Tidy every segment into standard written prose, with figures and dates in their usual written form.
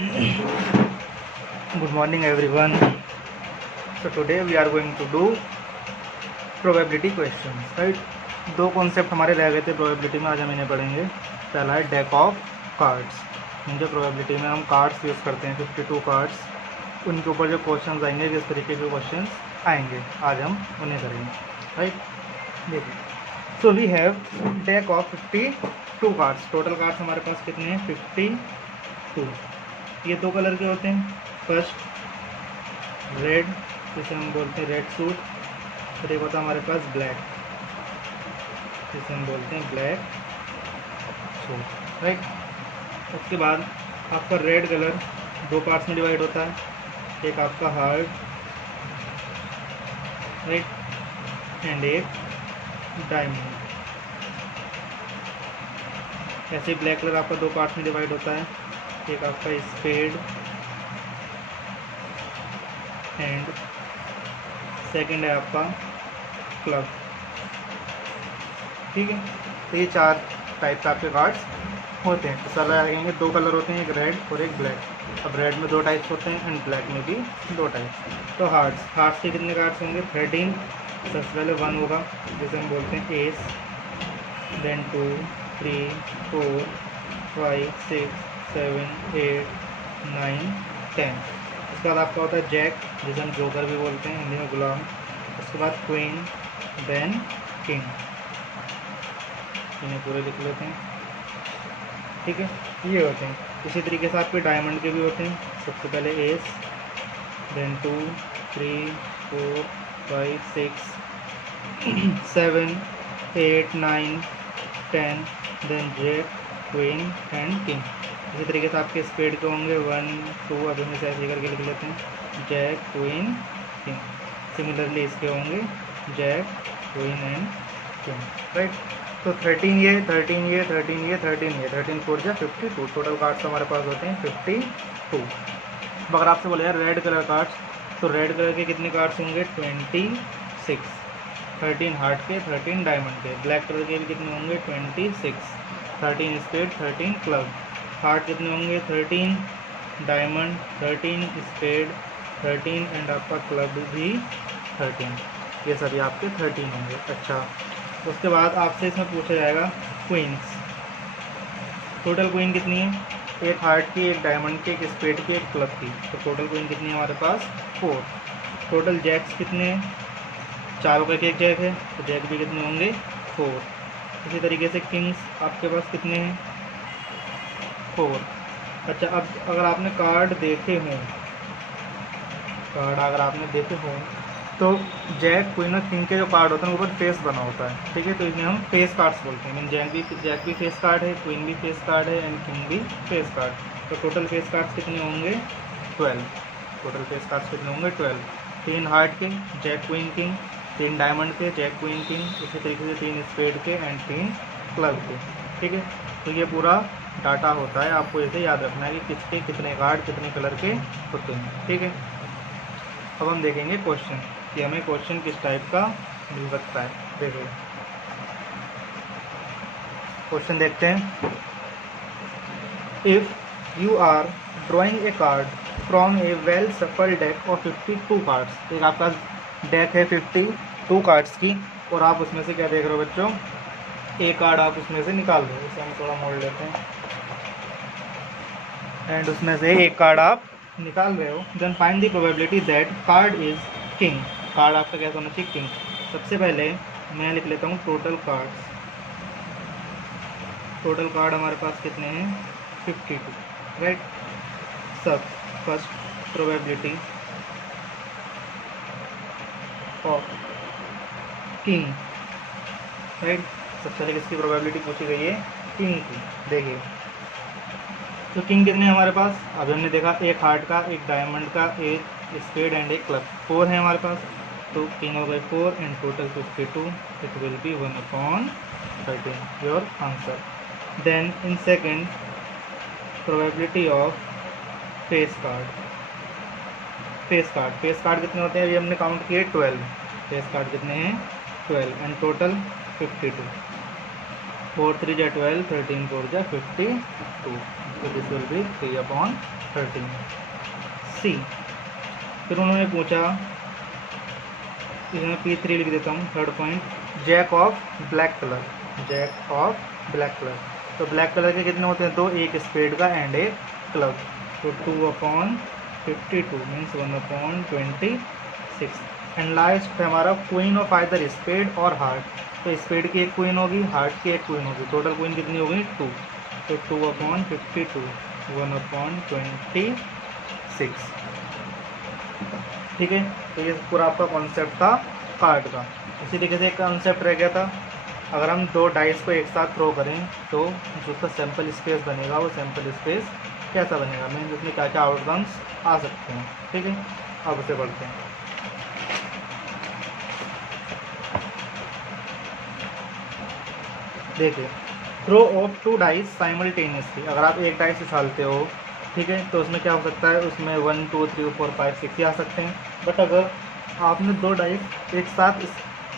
Good morning everyone. So today we are going to do probability questions, right? दो concept हमारे रह गए थे प्रोबेबिलिटी में, आज हम इन्हें पढ़ेंगे। पहला है डेक ऑफ कार्ड्स। जो प्रोबेबिलिटी में हम कार्ड्स यूज़ करते हैं 52 कार्ड्स, उनके ऊपर जो क्वेश्चंस आएंगे, किस तरीके के क्वेश्चंस आएंगे, आज हम उन्हें करेंगे, राइट। देखिए, so we have deck of 52 cards. Total cards हमारे पास कितने हैं? 52। ये दो कलर के होते हैं। फर्स्ट रेड, जिसे हम बोलते हैं रेड सूट, और एक होता है हमारे पास ब्लैक, जिसे हम बोलते हैं ब्लैक सूट, राइट। उसके बाद आपका रेड कलर दो पार्ट्स में डिवाइड होता है, एक आपका हार्ट, राइट, एंड एक डायमंड। ऐसे ब्लैक कलर आपका दो पार्ट्स में डिवाइड होता है, एक आपका स्पेड एंड सेकंड है आपका क्लब, ठीक है। तो ये चार टाइप के आपके कार्ड्स होते हैं। तो सारे आएंगे, दो कलर होते हैं, एक रेड और एक ब्लैक। अब रेड में दो टाइप्स होते हैं एंड ब्लैक में भी दो टाइप्स। तो हार्ट्स के कितने कार्ड्स होंगे? 13। सबसे पहले 1 होगा, जिसे हम बोलते हैं एस, देन 2, 3, 4, 5, 6, 7, 8, 9, 10। उसके बाद आपका होता है जैक, जिसे हम जोकर भी बोलते हैं, हिंदी में गुलाम। उसके बाद क्वीन, देन किंग। इन्हें पूरे लिख लेते हैं, ठीक है। ये होते हैं। इसी तरीके से आपके डायमंड के भी होते हैं। सबसे पहले ace, then 2, 3, 4, 5, 6, 7, 8, 9, 10, then jack, queen and king. इसी तरीके से आपके स्पेड के होंगे 1, 2, अभी में से ऐसे करके लिख लेते हैं, जैक, क्वीन, किंग। सिमिलरली इसके होंगे jack, queen and king, right. तो 13 ये, 13 ये, 13 ये, 13 ये, 13 4 जा 52। टोटल कार्ड्स हमारे पास होते हैं 52। अब अगर आपसे बोले यार रेड कलर कार्ड्स, तो रेड कलर के कितने कार्ड्स होंगे? 26। 13 हार्ट के, 13 डायमंड के। ब्लैक कलर के भी कितने होंगे? 26। 13 स्पेड, 13 क्लब। हार्ट कितने होंगे? 13 डायमंड, 13 स्पेड, 13 एंड आपका क्लब भी 13। ये सभी आपके 13 होंगे। अच्छा, उसके बाद आपसे इसमें पूछा जाएगा क्वींस। टोटल क्वीन कितनी है? एक हार्ट की, एक डायमंड की, एक स्पेड की, एक क्लब की। तो टोटल क्वीन कितनी है हमारे पास? 4। टोटल जैक्स कितने हैं? 4 का एक जैक है, तो जैक भी कितने होंगे? 4। इसी तरीके से किंग्स आपके पास कितने हैं? 4। अच्छा, अब अगर आपने कार्ड देखे हों, तो जैक, क्वीन और किंग के जो कार्ड होते हैं ऊपर फेस बना होता है, ठीक है। तो इन्हें हम फेस कार्ड्स बोलते हैं। जैक भी फेस कार्ड है, क्वीन भी फेस कार्ड है एंड किंग भी फेस कार्ड। तो टोटल फेस कार्ड्स कितने होंगे? 12। टोटल फेस कार्ड्स कितने होंगे? 12। 3 हार्ट के, जैक, क्वीन, किंग। 3 डायमंड के, जैक, क्वीन, किंग। इसी तरीके से 3 स्पेड के एंड 3 क्लब के, ठीक है। तो ये पूरा डाटा होता है, आपको इसे याद रखना है कि किसके कितने कार्ड कितने कलर के होते हैं, ठीक है। अब हम देखेंगे क्वेश्चन कि हमें क्वेश्चन किस टाइप का मिल सकता है। देखिए, क्वेश्चन देखते हैं। If you are drawing a card from a well shuffled deck of 52 cards. एक आपका डेक है 52 कार्ड्स की, और आप उसमें से क्या देख रहे हो बच्चों? एक कार्ड आप उसमें से निकाल रहे हो। इसे हम थोड़ा मोड़ लेते हैं, एंड उसमें से एक कार्ड आप निकाल रहे हो। Then find the probability that card is king. Card आपका कैसा होना चाहिए? किंग। सबसे पहले मैं लिख लेता हूँ टोटल कार्ड्स। टोटल कार्ड हमारे पास कितने हैं? 52, राइट। सब first probability of king, right. सबसे पहले किसकी प्रोबेबिलिटी पूछी गई है? किंग की। देखिए, तो किंग कितने हैं हमारे पास? अभी हमने देखा एक हार्ट का, एक डायमंड का, एक स्पेड एंड एक क्लब। 4 है हमारे पास। तो किंग हो गए 4 and total 52। It will be 1/13 your answer. Then in second, probability of face card. Face card कितने होते हैं? अभी हमने काउंट किए 12। फेस कार्ड कितने हैं? 12 एंड टोटल 52। 4 3 जा 12, 13 4 जा 52। तो दिस विल बी 3/13। सी, फिर उन्होंने पूछा, इसमें P3 लिख देता हूँ, third point, jack of black colour, jack of black colour. तो ब्लैक कलर के कितने होते हैं? दो, एक स्पेड का एंड एक क्लब। तो 2/52 मीन्स 1/26। एंड लास्ट हमारा क्वीन ऑफ आइदर स्पेड और हार्ट। तो स्पेड की एक क्वीन होगी, हार्ट की एक क्वीन होगी, टोटल क्वीन कितनी होगी? 2। तो 2/52 1/26। ठीक है, तो ये पूरा आपका कॉन्सेप्ट था कार्ड का। इसी तरीके से एक कॉन्सेप्ट रह गया था, अगर हम दो डाइस को एक साथ थ्रो करें तो जो उसका सैम्पल स्पेस बनेगा वो सैम्पल स्पेस कैसा बनेगा, मीन्स उसमें क्या क्या आउटकम्स आ सकते हैं। ठीक है, अब उसे बढ़ते हैं। देखिए, थ्रो ऑफ 2 डाइस साइमल्टेनियसली, अगर आप एक डाइस उछालते हो, ठीक है, तो उसमें क्या हो सकता है? उसमें 1 2 3 4 5 6 ही आ सकते हैं। बट अगर आपने 2 डाइस एक साथ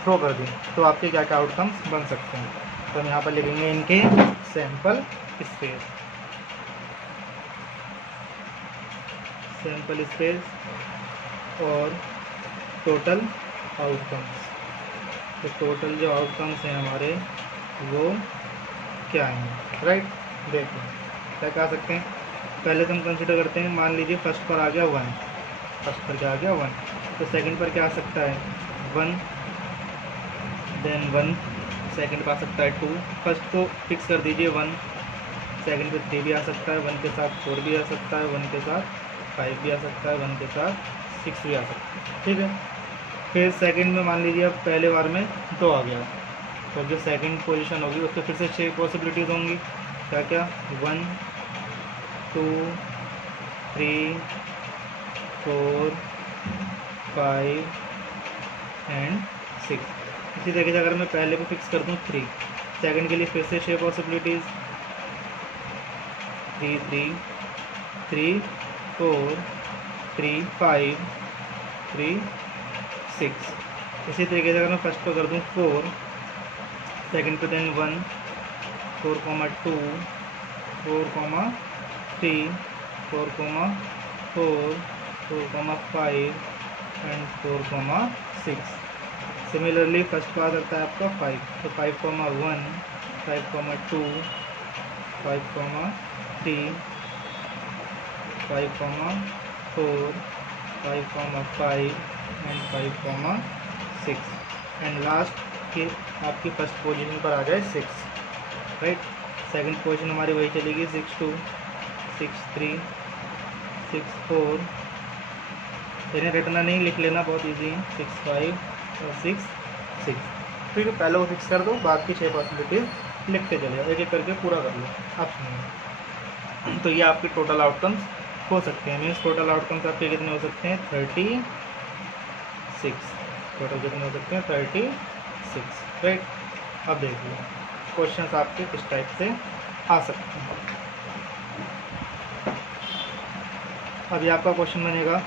थ्रो कर दी तो आपके क्या क्या आउटकम्स बन सकते हैं? तो हम यहाँ पर लिखेंगे इनके सैम्पल स्पेस, सैम्पल स्पेस और टोटल आउटकम्स। तो टोटल जो आउटकम्स हैं हमारे वो क्या हैं, राइट। देखिए क्या कह सकते हैं, पहले तो हम कंसिडर करते हैं, मान लीजिए फर्स्ट पर आ गया 1, फर्स्ट पर क्या आ गया 1, तो सेकंड पर क्या आ सकता है? 1, देन 1, सेकंड पर आ सकता है 2, फर्स्ट को फिक्स कर दीजिए 1, सेकंड पे 3 भी आ सकता है, 1 के साथ 4 भी आ सकता है, 1 के साथ 5 भी आ सकता है, 1 के साथ 6 भी आ सकता है। ठीक है, फिर सेकंड में मान लीजिए अब पहले बार में 2 आ गया, तो जो सेकंड पोजीशन होगी उसके फिर से 6 पॉसिबिलिटीज़ होंगी। क्या क्या? 1 2 3 4 5 एंड 6। इसी तरीके से अगर मैं पहले को फिक्स कर दूँ 3, सेकंड के लिए फिर से 6 पॉसिबिलिटीज़, 3 3 3 4 3 5 3 6। इसी तरीके से अगर मैं फर्स्ट पे कर दूँ 4, सेकंड पे देन 1 4 2 4 3 4 4 4 5 एंड 4 6। सिमिलरली फर्स्ट पे आ सकता है आपका 5, तो 5 1 5 2 5 3 5 4 5 एंड 5 6। एंड लास्ट के आपकी फर्स्ट पोजीशन पर आ जाए 6, राइट। सेकंड पोजीशन हमारी वही चलेगी 6 2 6 3 6 4, इन्हें रटना नहीं, लिख लेना, बहुत इजी है, 6 5 और 6 6। ठीक है, पहले वो फिक्स कर दो, बाकी 6 पॉसिबिलिटीज लिखते चले जाओ, एक एक करके पूरा कर लो। आप सुनिए, तो ये आपके टोटल आउटकम्स हो सकते हैं, मीन्स टोटल आउटकम्स आपके कितने हो सकते हैं? 36। टोटल कितने हो सकते हैं? 36, राइट। अब देखिए क्वेश्चंस आपके किस टाइप से आ सकते हैं। अभी आपका क्वेश्चन बनेगा,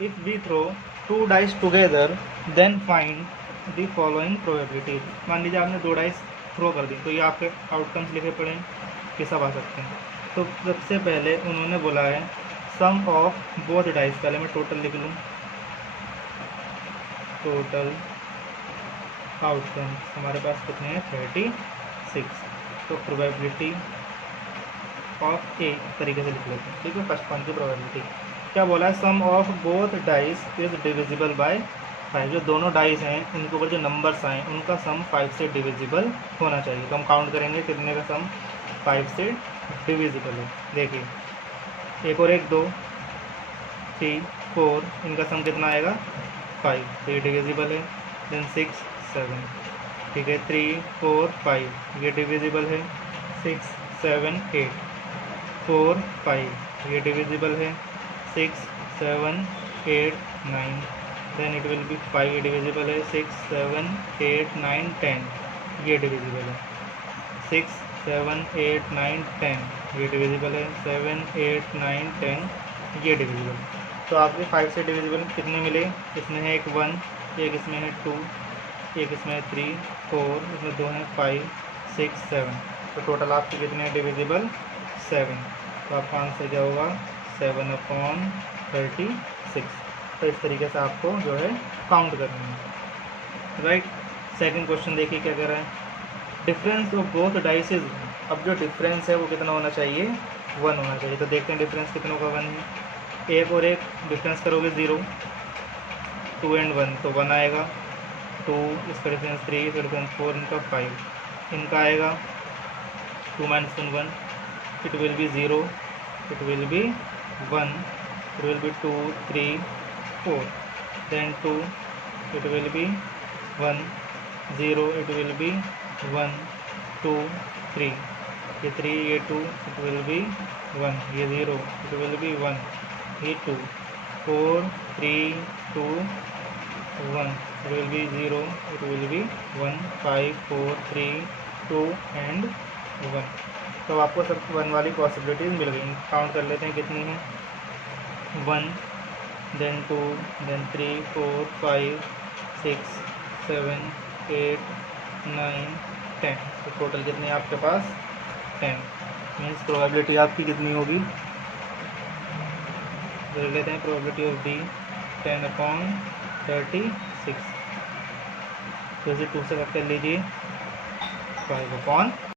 if we throw 2 dice together then find the following probabilities. मान लीजिए आपने 2 डाइस थ्रो कर दी, तो ये आपके आउटकम्स लिखे पड़े हैं, ये सब आ सकते हैं। तो सबसे पहले उन्होंने बोला है सम ऑफ बोथ डाइस, पहले मैं टोटल लिख लूँ, टोटल आउटकम्स हमारे पास कितने हैं? 36। तो प्रोबेबिलिटी ऑफ ए तरीके से लिख लेते हैं, ठीक है। फर्स्ट पॉइंट की प्रोबेबिलिटी क्या बोला है? Sum of both dice is divisible by 5। जो दोनों डाइस हैं उनके ऊपर जो नंबर्स आए उनका सम 5 से डिविजिबल होना चाहिए। तो हम काउंट करेंगे कितने का सम 5 से डिविजिबल है। देखिए 1 और 1 2 3 4, इनका सम कितना आएगा? 5, तो ये डिविजिबल है। देन 6 7, ठीक है, 3 4 5 ये डिविजिबल है। 6 7 8 4 5 ये डिविजिबल है। 6 7 8 9, देन इट विल बी 5 ये डिविजिबल है। 6 7 8 9 10 ये डिविजिबल है। 6 7 8 9 10 ये डिविजिबल है। 7 8 9 10 ये डिविजिबल। तो आपके 5 से डिविजिबल कितने मिले? इसमें है एक 1, एक इसमें है 2, एक इसमें 3 4, इसमें 2 हैं 5 6 7, तो टोटल आपके कितने हैं डिविजिबल 7। तो आपका आंसर क्या होगा 7/36। तो इस तरीके से आपको जो है काउंट करना है, राइट। सेकंड क्वेश्चन देखिए क्या कह रहा है, डिफरेंस ऑफ बोथ डाइसेज। अब जो डिफरेंस है वो कितना होना चाहिए 1 होना चाहिए। तो देखते हैं डिफरेंस कितनों का 1 है। एक और एक डिफरेंस करोगे 0, 2 and 1 तो 1 आएगा, 2 इसका डिफरेंस 3, इसका डिफरेंस 4, इनका 5, इनका आएगा 2 - 1 1, it will B 0, it will B 1, it will B 2 3 4, then 2, it will be 1, 0, it will be 1 2 3, ये 3 ये 2, it will be 1, ये 0, it will be 1, ये 2 4 3 2 1, it will be 0, it will be 1 5 4 3 2 and 1। तो आपको सब 1 वाली पॉसिबिलिटीज मिल गई। काउंट कर लेते हैं कितनी है, 1 then 2 then 3 4 5 6 7 8 9 10। तो टोटल कितने हैं आपके पास 10। मीन्स प्रोबेबिलिटी आपकी कितनी होगी, देख लेते हैं प्रोबेबिलिटी ऑफ डी 10/36। तो इसे 2 से कट कर लीजिए 5/।